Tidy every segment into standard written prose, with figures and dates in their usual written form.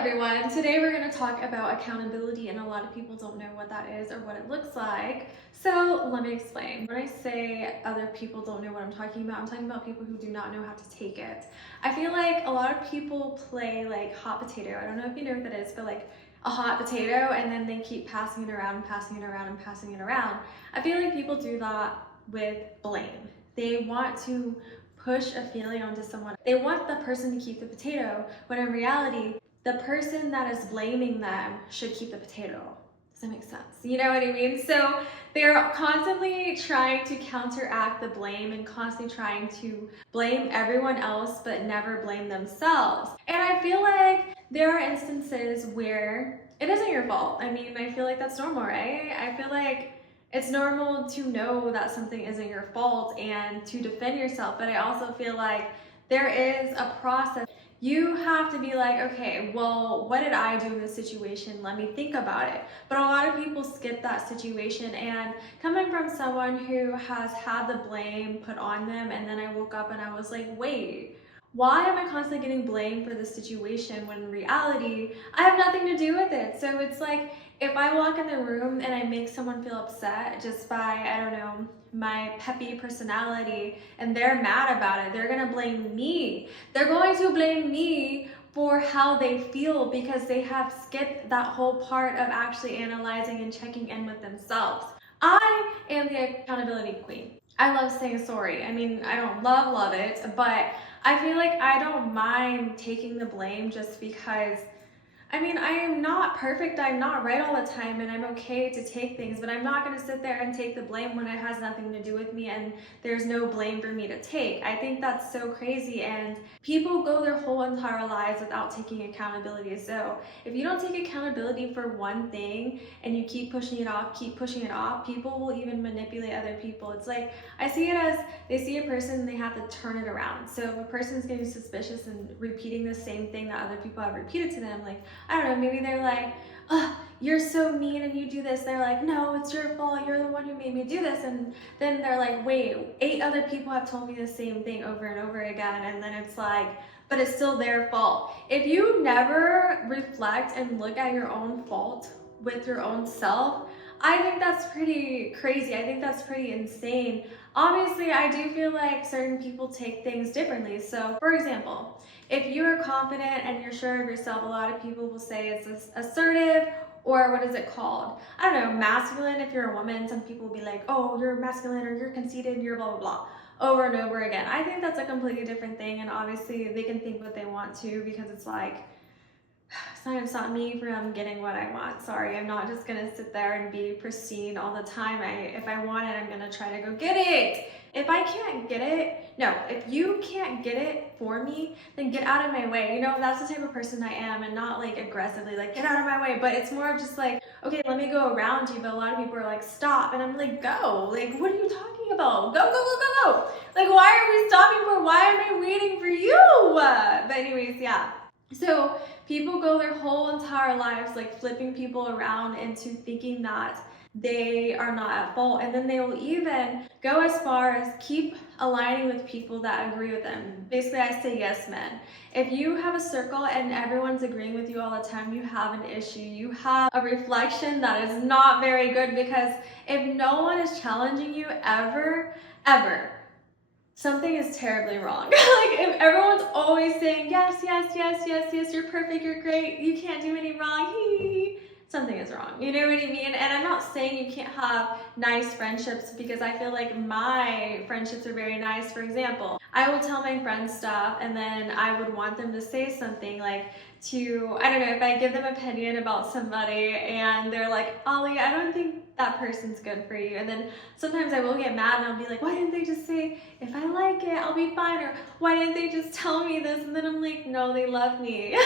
everyone. Today we're going to talk about accountability, and a lot of people don't know what that is or what it looks like. So let me explain. When I say other people don't know what I'm talking about people who do not know how to take it. I feel like a lot of people play like hot potato. I don't know if you know what that is, but like a hot potato, and then they keep passing it around and passing it around and passing it around. I feel like people do that with blame. They want to push a feeling onto someone. They want the person to keep the potato, when in reality, the person that is blaming them should keep the potato. Does that make sense? You know what I mean? So they're constantly trying to counteract the blame and constantly trying to blame everyone else but never blame themselves. And I feel like there are instances where it isn't your fault. I mean, I feel like that's normal, right? I feel like it's normal to know that something isn't your fault and to defend yourself, but I also feel like there is a process. You have to be like, okay, well, what did I do in this situation? Let me think about it. But a lot of people skip that situation, and coming from someone who has had the blame put on them, and then I woke up and I was like, wait, why am I constantly getting blamed for this situation when in reality, I have nothing to do with it? So it's like, if I walk in the room and I make someone feel upset just by, I don't know, my peppy personality, and they're mad about it, they're gonna blame me. They're going to blame me for how they feel because they have skipped that whole part of actually analyzing and checking in with themselves. I am the accountability queen. I love saying sorry. I mean, I don't love it, but I feel like I don't mind taking the blame just because I mean, I am not perfect, I'm not right all the time, and I'm okay to take things, but I'm not going to sit there and take the blame when it has nothing to do with me and there's no blame for me to take. I think that's so crazy, and people go their whole entire lives without taking accountability. So if you don't take accountability for one thing and you keep pushing it off, people will even manipulate other people. It's like, I see it as they see a person and they have to turn it around. So if a person's getting suspicious and repeating the same thing that other people have repeated to them, like, I don't know, maybe they're like, oh, you're so mean and you do this. They're like, no, it's your fault. You're the one who made me do this. And then they're like, wait, 8 other people have told me the same thing over and over again. And then it's like, but it's still their fault. If you never reflect and look at your own fault with your own self, I think that's pretty crazy. I think that's pretty insane. Obviously, I do feel like certain people take things differently. So, for example, if you're confident and you're sure of yourself, a lot of people will say it's assertive, or what is it called? I don't know, masculine if you're a woman. Some people will be like, oh, you're masculine, or you're conceited, and you're blah, blah, blah, over and over again. I think that's a completely different thing, and obviously they can think what they want to, because it's like, sometimes it's not me from getting what I want. Sorry, I'm not just gonna sit there and be pristine all the time. If I want it, I'm gonna try to go get it. If I can't get it, no, if you can't get it for me, then get out of my way. You know, that's the type of person I am, and not like aggressively, like get out of my way, but it's more of just like, okay, let me go around you, but a lot of people are like, stop, and I'm like, go, like, what are you talking about? Go, go, go, go, go. Like, why are we stopping for? Why am I waiting for you? But anyways, yeah. So people go their whole entire lives like flipping people around into thinking that they are not at fault, and then they will even go as far as keep aligning with people that agree with them. Basically, I say yes men. If you have a circle and everyone's agreeing with you all the time, you have an issue. You have a reflection that is not very good, because if no one is challenging you ever, something is terribly wrong. Like, if everyone's always saying, yes, yes, yes, yes, yes, you're perfect, you're great, you can't do any wrong, something is wrong. You know what I mean? And I'm not saying you can't have nice friendships, because I feel like my friendships are very nice. For example, I will tell my friends stuff, and then I would want them to say something like, I don't know, if I give them an opinion about somebody and they're like, Ollie, I don't think that person's good for you. And then sometimes I will get mad and I'll be like, why didn't they just say, if I like it, I'll be fine? Or why didn't they just tell me this? And then I'm like, no, they love me.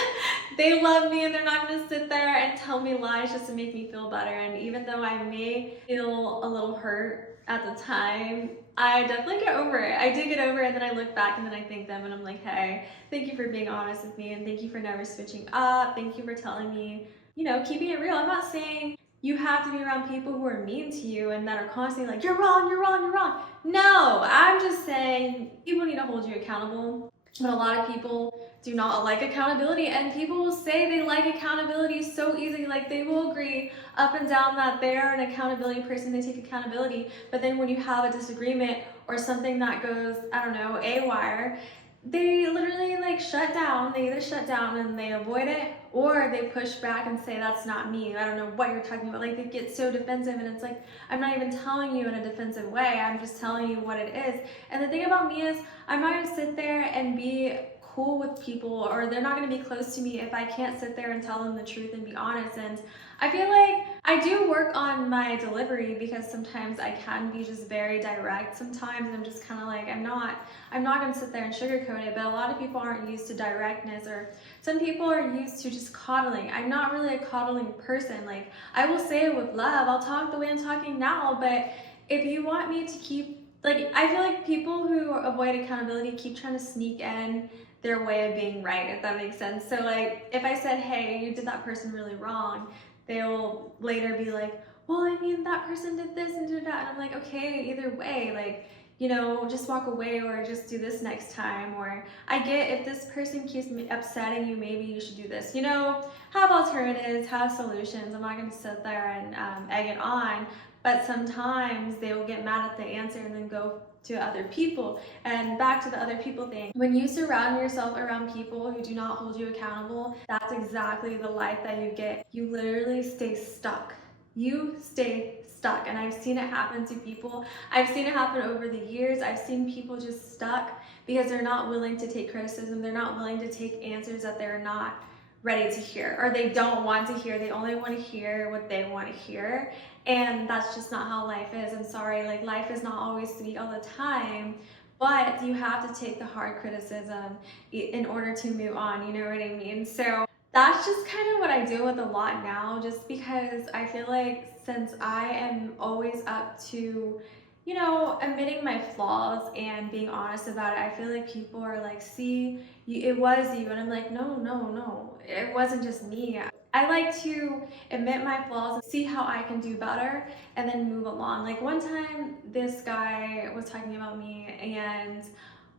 They love me, and they're not gonna sit there and tell me lies just to make me feel better. And even though I may feel a little hurt at the time, I definitely get over it. I do get over it, and then I look back and then I thank them, and I'm like, hey, thank you for being honest with me, and thank you for never switching up. Thank you for telling me, you know, keeping it real. I'm not saying you have to be around people who are mean to you and that are constantly like, you're wrong, you're wrong, you're wrong. No, I'm just saying people need to hold you accountable. But a lot of people do not like accountability, and people will say they like accountability so easy. Like, they will agree up and down that they're an accountability person, they take accountability, but then when you have a disagreement or something that goes, I don't know, AWire, they literally like shut down. They either shut down and they avoid it, or they push back and say, that's not me, I don't know what you're talking about. Like, they get so defensive, and it's like, I'm not even telling you in a defensive way, I'm just telling you what it is. And the thing about me is, I'm not gonna sit there and be cool with people, or they're not going to be close to me if I can't sit there and tell them the truth and be honest. And I feel like I do work on my delivery, because sometimes I can be just very direct sometimes, and I'm just kind of like, I'm not going to sit there and sugarcoat it. But a lot of people aren't used to directness, or some people are used to just coddling. I'm not really a coddling person. Like, I will say it with love, I'll talk the way I'm talking now, but if you want me to keep, like, I feel like people who avoid accountability keep trying to sneak in their way of being right, if that makes sense. So like, if I said, hey, you did that person really wrong, they'll later be like, well, I mean, that person did this and did that. And I'm like, okay, either way, like, you know, just walk away, or just do this next time. Or I get, if this person keeps upsetting you, maybe you should do this. You know, have alternatives, have solutions. I'm not going to sit there and egg it on. But sometimes they will get mad at the answer and then go to other people. And back to the other people thing, when you surround yourself around people who do not hold you accountable, that's exactly the life that you get. You literally stay stuck. You stay stuck. And I've seen it happen to people. I've seen it happen over the years. I've seen people just stuck because they're not willing to take criticism. They're not willing to take answers that they're not ready to hear, or they don't want to hear. They only want to hear what they want to hear. And that's just not how life is. I'm sorry, like, life is not always sweet all the time, but you have to take the hard criticism in order to move on, you know what I mean? So that's just kind of what I deal with a lot now, just because I feel like, since I am always up to, you know, admitting my flaws and being honest about it, I feel like people are like, see, it was you. And I'm like, no, it wasn't just me. I like to admit my flaws and see how I can do better, and then move along. Like, one time this guy was talking about me, and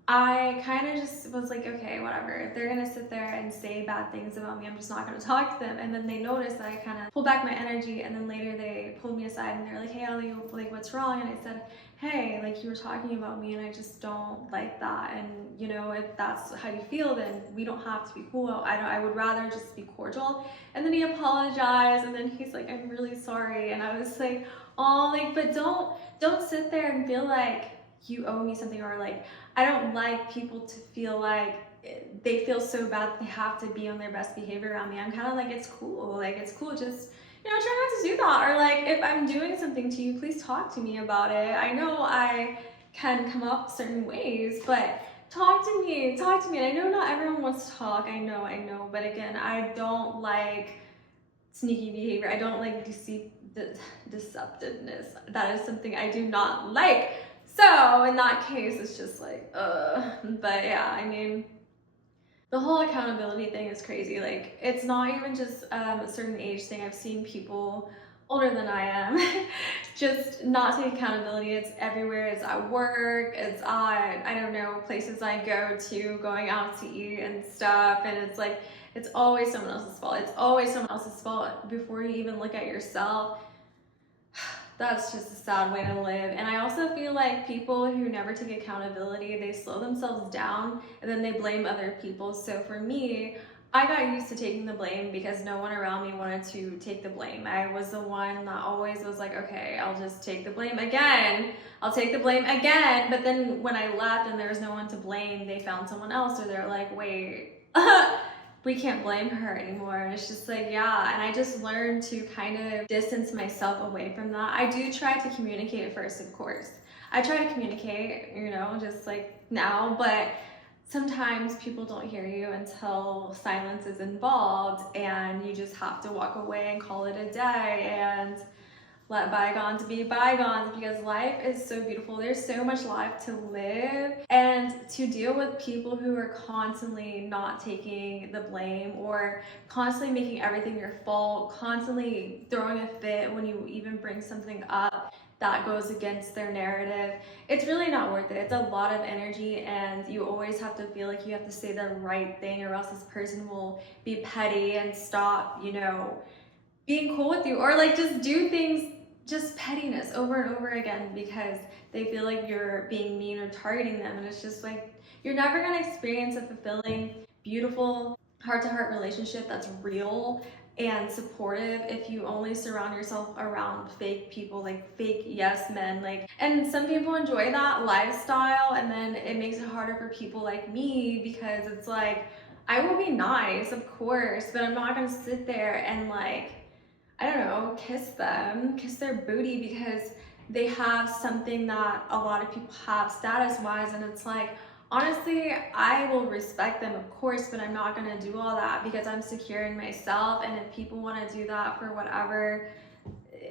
I kind of just was like, okay, whatever. If they're gonna sit there and say bad things about me, I'm just not gonna talk to them. And then they noticed that I kind of pulled back my energy, and then later they pulled me aside and they're like, hey, Ellie, like, what's wrong? And I said, hey, like, you were talking about me and I just don't like that. And, you know, if that's how you feel, then we don't have to be cool. I would rather just be cordial. And then he apologized, and then he's like, I'm really sorry. And I was like, oh, like, but don't sit there and feel like you owe me something, or like, I don't like people to feel like they feel so bad that they have to be on their best behavior around me. I'm kind of like, it's cool, just, you know, try not to do that. Or like, if I'm doing something to you, please talk to me about it. I know I can come up certain ways, but talk to me. And I know not everyone wants to talk, I know, but again, I don't like sneaky behavior. I don't like deceptiveness. That is something I do not like. So in that case, it's just like, but yeah, I mean, the whole accountability thing is crazy. Like, it's not even just a certain age thing. I've seen people older than I am just not take accountability. It's everywhere. It's at work, it's at, I don't know, places I go to, going out to eat and stuff. And it's like, it's always someone else's fault. It's always someone else's fault before you even look at yourself. That's just a sad way to live. And I also feel like people who never take accountability, they slow themselves down and then they blame other people. So for me, I got used to taking the blame because no one around me wanted to take the blame. I was the one that always was like, okay, I'll just take the blame again. I'll take the blame again. But then when I left and there was no one to blame, they found someone else, or they're like, wait, we can't blame her anymore. And it's just like, yeah. And I just learned to kind of distance myself away from that. I do try to communicate first, of course. I try to communicate, you know, just like now, but sometimes people don't hear you until silence is involved, and you just have to walk away and call it a day and let bygones be bygones, because life is so beautiful. There's so much life to live, and to deal with people who are constantly not taking the blame, or constantly making everything your fault, constantly throwing a fit when you even bring something up, that goes against their narrative, it's really not worth it. It's a lot of energy, and you always have to feel like you have to say the right thing, or else this person will be petty and stop, you know, being cool with you, or like just do things, just pettiness over and over again because they feel like you're being mean or targeting them. And it's just like, you're never going to experience a fulfilling, beautiful, heart-to-heart relationship that's real and supportive if you only surround yourself around fake people, like fake yes men. Like, and some people enjoy that lifestyle, and then it makes it harder for people like me because it's like, I will be nice, of course, but I'm not gonna sit there and like, I don't know, kiss them, kiss their booty because they have something that a lot of people have status wise. And it's like, honestly, I will respect them, of course, but I'm not gonna do all that because I'm secure in myself. And if people wanna do that for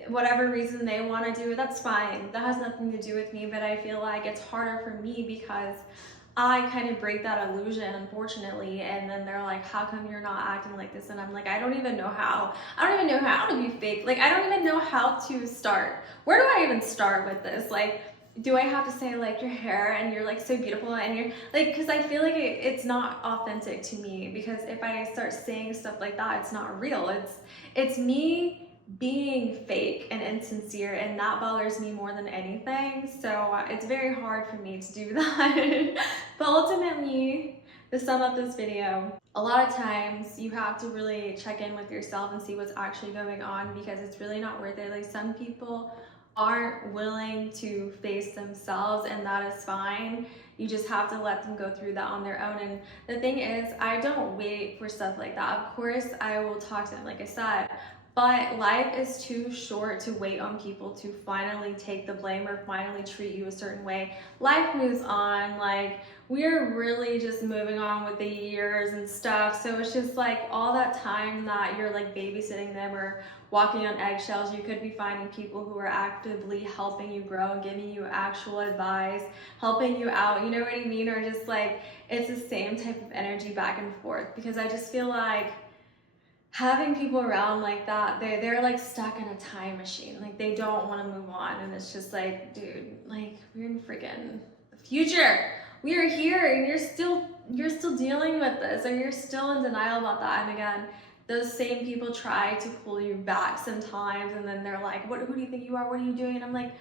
whatever reason they wanna do it, that's fine. That has nothing to do with me, but I feel like it's harder for me because I kind of break that illusion, unfortunately. And then they're like, how come you're not acting like this? And I'm like, I don't even know how. I don't even know how to be fake. Like, I don't even know how to start. Where do I even start with this? Like, do I have to say like your hair and you're like so beautiful and you're like, because I feel like it's not authentic to me, because if I start saying stuff like that, it's not real. It's me being fake and insincere, and that bothers me more than anything. So it's very hard for me to do that. But ultimately, to sum up this video, a lot of times you have to really check in with yourself and see what's actually going on, because it's really not worth it. Like, some people aren't willing to face themselves, and that is fine. You just have to let them go through that on their own. And the thing is, I don't wait for stuff like that. Of course, I will talk to them, like I said, but life is too short to wait on people to finally take the blame or finally treat you a certain way. Life moves on. Like, we're really just moving on with the years and stuff. So it's just like all that time that you're like babysitting them or walking on eggshells, you could be finding people who are actively helping you grow and giving you actual advice, helping you out, you know what I mean? Or just like, it's the same type of energy back and forth, because I just feel like having people around like that, they're like stuck in a time machine. Like, they don't want to move on. And it's just like, dude, like, we're in freaking the future. We are here, and you're still dealing with this, or you're still in denial about that. And again, those same people try to pull you back sometimes, and then they're like, who do you think you are? What are you doing? And I'm like,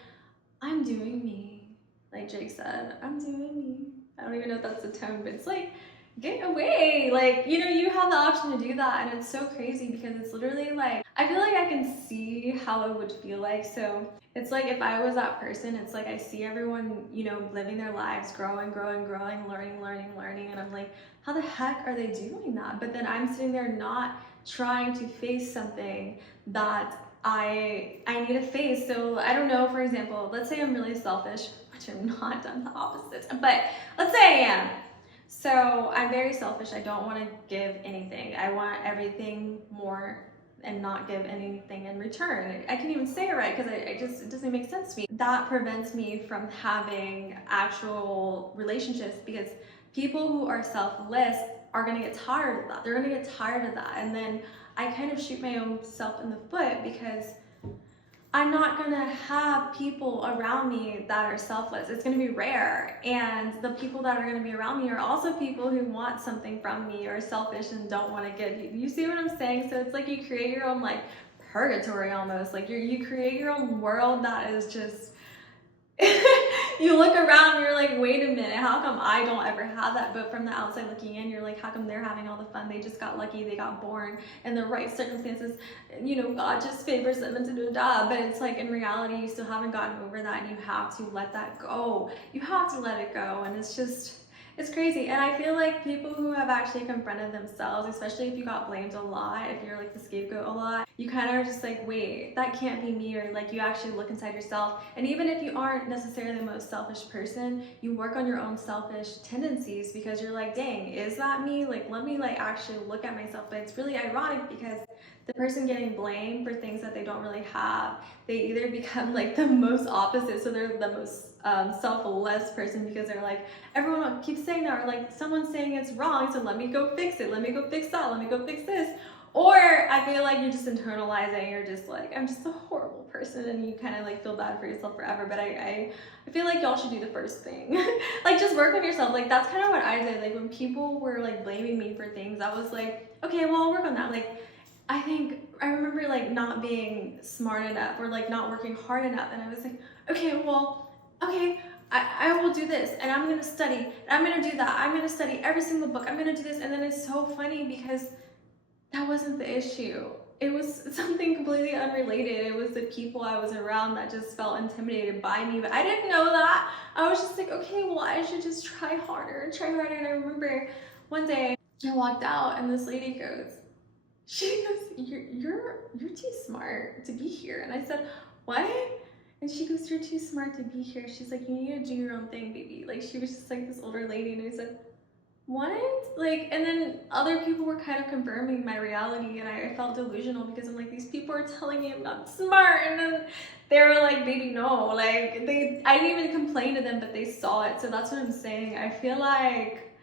I'm doing me. Like Jake said, I'm doing me. I don't even know if that's the tone, but it's like, get away. Like, you know, you have the option to do that. And it's so crazy because it's literally like, I feel like I can see how it would feel like. So it's like, if I was that person, it's like I see everyone, you know, living their lives, growing, learning. And I'm like, how the heck are they doing that? But then I'm sitting there not trying to face something that I need to face. So I don't know, for example, let's say I'm really selfish, which I'm not, I'm the opposite, but let's say I am. So I'm very selfish. I don't want to give anything. I want everything more and not give anything in return. I can't even say it right because it doesn't make sense to me. That prevents me from having actual relationships, because people who are selfless are going to get tired of that. They're going to get tired of that. And then I kind of shoot my own self in the foot, because I'm not gonna have people around me that are selfless. It's gonna be rare. And the people that are gonna be around me are also people who want something from me, or selfish and don't wanna give. You see what I'm saying? So it's like you create your own like purgatory almost. Like you create your own world that is just, you look around and you're like, wait a minute, how come I don't ever have that? But from the outside looking in, you're like, how come they're having all the fun? They just got lucky, they got born in the right circumstances. You know, God just favors them into the job. But it's like, in reality, you still haven't gotten over that, and you have to let that go. You have to let it go. And it's just, it's crazy. And I feel like people who have actually confronted themselves, especially if you got blamed a lot, if you're like the scapegoat a lot, you kind of are just like, wait, that can't be me. Or like, you actually look inside yourself. And even if you aren't necessarily the most selfish person, you work on your own selfish tendencies, because you're like, dang, is that me? Like, let me like actually look at myself. But it's really ironic, because the person getting blamed for things that they don't really have, they either become like the most opposite, so they're the most selfless person, because they're like, everyone keeps saying that, or like someone's saying it's wrong, so let me go fix it, let me go fix that, let me go fix this. Or I feel like you're just internalizing, you're just like, I'm just a horrible person, and you kind of like feel bad for yourself forever. But I feel like y'all should do the first thing. Like, just work on yourself. Like, that's kind of what I did. Like, when people were like blaming me for things, I was like, okay, well, I'll work on that. Like, I remember like not being smart enough, or like not working hard enough, and I was like, okay, well, okay, I will do this, and I'm gonna study, and I'm gonna do that, I'm gonna study every single book, I'm gonna do this. And then it's so funny because that wasn't the issue. It was something completely unrelated. It was the people I was around that just felt intimidated by me, but I didn't know that. I was just like, okay, well, I should just try harder. And I remember one day I walked out, and this lady goes, you're too smart to be here. And I said, what? And she goes, you're too smart to be here. She's like, you need to do your own thing, baby. Like, she was just like this older lady, and I said, what? Like, and then other people were kind of confirming my reality, and I felt delusional because I'm like, these people are telling me I'm not smart, and then they were like, baby, no. Like, I didn't even complain to them, but they saw it. So that's what I'm saying. I feel like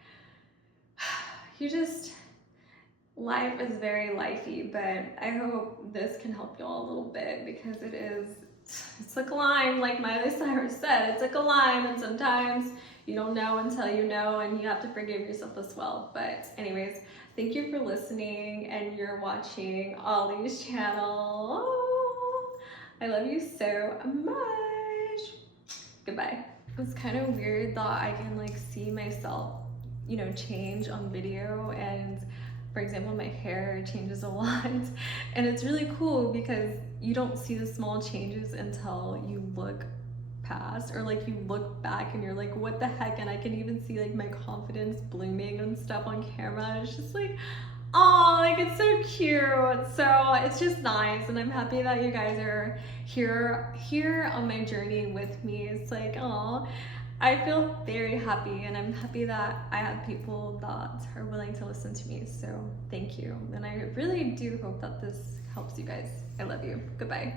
life is very lifey, but I hope this can help y'all a little bit, because it's a climb. Like Miley Cyrus said, it's a climb, and sometimes you don't know until you know, and you have to forgive yourself as well. But anyways, thank you for listening, and you're watching Ollie's channel. Oh, I love you so much. Goodbye. It's kind of weird that I can like see myself, you know, change on video, and for example, my hair changes a lot, and it's really cool because you don't see the small changes until you look past, or like you look back and you're like, what the heck? And I can even see like my confidence blooming and stuff on camera. It's just like, oh, like it's so cute. So it's just nice, and I'm happy that you guys are here on my journey with me. It's like, oh, I feel very happy, and I'm happy that I have people that are willing to listen to me. So thank you, and I really do hope that this helps you guys. I love you. Goodbye.